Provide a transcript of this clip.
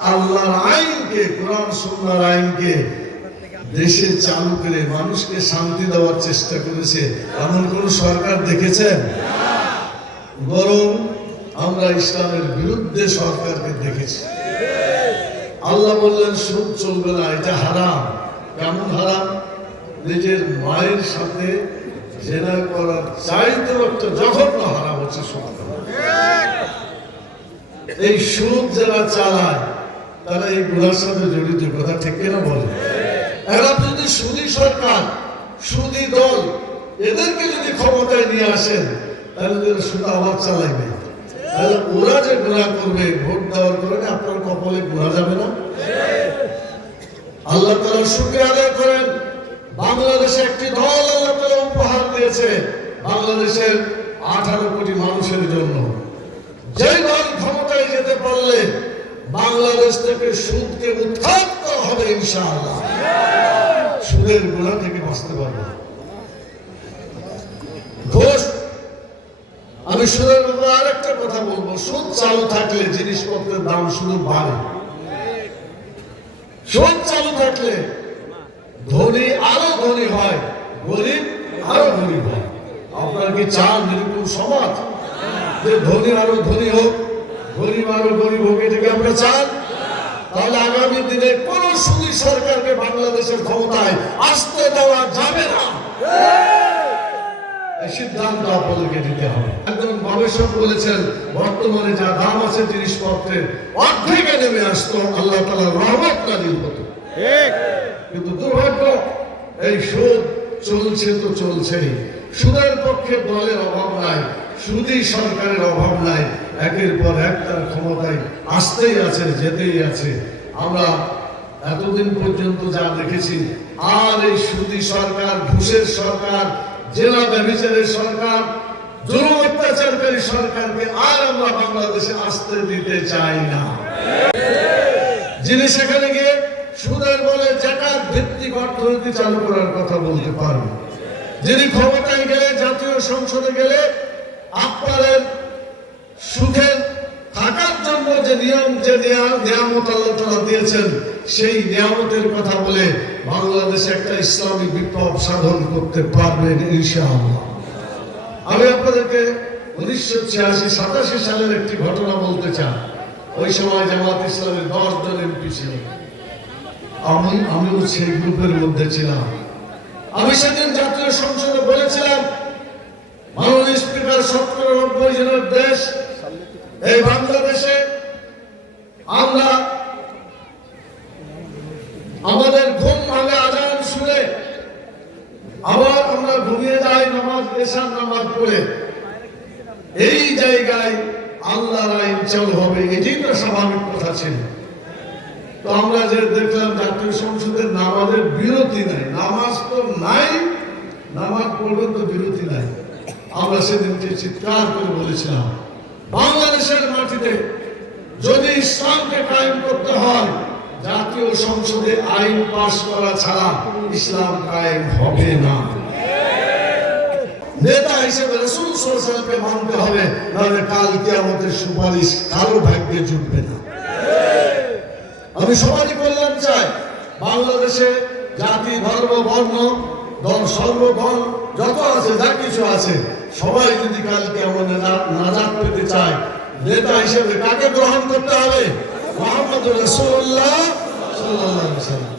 আল্লাহর আইনকে, কোরআন সুন্নাহর আইনকে দেশে চালু করে মানুষকে শান্তি দেওয়ার চেষ্টা করেছে এমন কোন সরকার দেখেছেন? বরং আমরা ইসলামের বিরুদ্ধে সরকারকে দেখেছি। আল্লাহ বললেন সুদ চলবে না, এটা হারাম। কেমন হারাম? নিজের মায়ের সাথে জেনা করার চাইতেও একটা জঘন্য হারাম হচ্ছে সুদ। এই সুদ যারা চালায় তারা এই গুনার সাথে জড়িত, কথা ঠিক কিনা বলে? এরা যদি সুদী সরকার, সুদী দল, এদেরকে যদি ক্ষমতায় নিয়ে আসেন তাহলে সুদ আবার চালাইবে। তাহলে ওরা যে গুনাহ করবে, ভোট দেওয়ার কারণে আপনার কপালে গুনাহ যাবে না? আল্লাহ তাআলার শুকরিয়া আদায় করেন। বাংলাদেশে একটি দল আল্লাহ তাআলা উপহার দিয়েছে বাংলাদেশের 18 কোটি মানুষের জন্য। যে দল ক্ষমতায় যেতে পারলে বাংলাদেশ থেকে সুদকে উৎখাত করা হবে ইনশাআল্লাহ। সুদের গুনাহ থেকে বাঁচতে পারবে। ঘোষ, আমি সুদের ব্যাপারে আরেকটা কথা বলবো। সুদ চালু থাকলে জিনিসপত্রের দাম শুধু বাড়ে। সুদ চালু থাকলে ধনী আরো ধনী হয়, গরিব আরো গরিব হয়। আপনারা কি চান এরকম সমাজ, যে ধনী আরো ধনী হোক, গরিব আরো গরিব হোক? এটা কি আমরা চান? তাহলে আগামী দিনে কোন সুদী সরকারকে বাংলাদেশের ক্ষমতায় আসতে দেওয়া যাবে না। এই সিদ্ধান্ত আপনাদেরকে দিতে হবে। একজন গবেষক বলেছেন বর্তমানে যা দাম আছে জিনিসপত্রের অর্ধেকে নেমে আসতো আল্লাহ তাআলার রহমত নাযিল হতো। কিন্তু দুর্ভাগ্য, এই সুদ চলছে তো চলছেই। সুদের পক্ষে দলের অভাব নাই, সুদী সরকারের অভাব নাই। একের পর এক তার ক্ষমতায় আসতেই আছে, যেতেই আছে। আমরা এতদিন পর্যন্ত যা দেখেছি, আর এই সুদী সরকার, ঘুষের সরকার, জেলা ব্যভিচারের সরকার, জুলুম অত্যাচারকারী সরকারকে আর আমরা বাংলাদেশে আসতে দিতে চাই না। যিনি সেখানে গিয়ে সুদের বলে জাকাত ভিত্তিক অর্থনীতি চালু করার কথা বলতে পারবে, যিনি ক্ষমতায় গেলে, জাতীয় সংসদে গেলে আপনাদের সুখের থাকার জন্য যে নিয়ম, যে নিয়ামত আল্লাহ তাআলা দিয়েছেন, সেই নিয়ামতের কথা বলে বাংলাদেশে একটা ইসলামী বিপ্লব সাধন করতে পারবেন ইনশাআল্লাহ। আমি আপনাদেরকে 1986-87 সালের একটি ঘটনা বলতে চাই। ওই সময় জামাত ইসলামের 10 জন এমপি ছিল। আমিও সেই গ্রুপের মধ্যে ছিলাম। আমি সেদিন জাতীয় সংসদে বলেছিলাম, মাননীয় স্পিকার, 70-90 জনের দেশ এই বাংলাদেশে, আমরা আমাদের ঘুম ভাঙে আজান শুনে আবার আমরা ঘুমিয়ে যাই নামাজ, এশার নামাজ পড়ে। এই জায়গায় আল্লাহর আইন চালু হবে, এটাই তো স্বাভাবিক কথা ছিল। তো আমরা যে দেখলাম জাতীয় সংসদের নামাজের বিরতি নাই, নামাজ তো নাই, নামাজ পড়বেন তো বিরতি নাই। আমরা সেদিনকে চিৎকার করে বলেছিলাম, বাংলাদেশের মাটিতে যদি ইসলামকে কায়েম করতে হয়, জাতীয় সংসদে আইন পাস করা ছাড়া ইসলাম কায়েম হবে না। নেতা হিসেবে রাসূল সাল্লাল্লাহু আলাইহি ওয়াসাল্লামকে মানতে হবে, নাহলে কাল কিয়ামতের সুপারিশ কারো ভাগ্যে জুটবে না। আমি সবারই কল্যাণ চাই। বাংলাদেশে জাতি, ধর্ম, বর্ণ, দল, সর্বদল যত আছে, যা কিছু আছে, সবাই যদি কাল কিয়ামতে নাজাত পেতে চায়, নেতা হিসেবে কাকে গ্রহণ করতে হবে? মুহাম্মদ রাসূলুল্লাহ সাল্লাল্লাহু আলাইহি ওয়াসাল্লাম।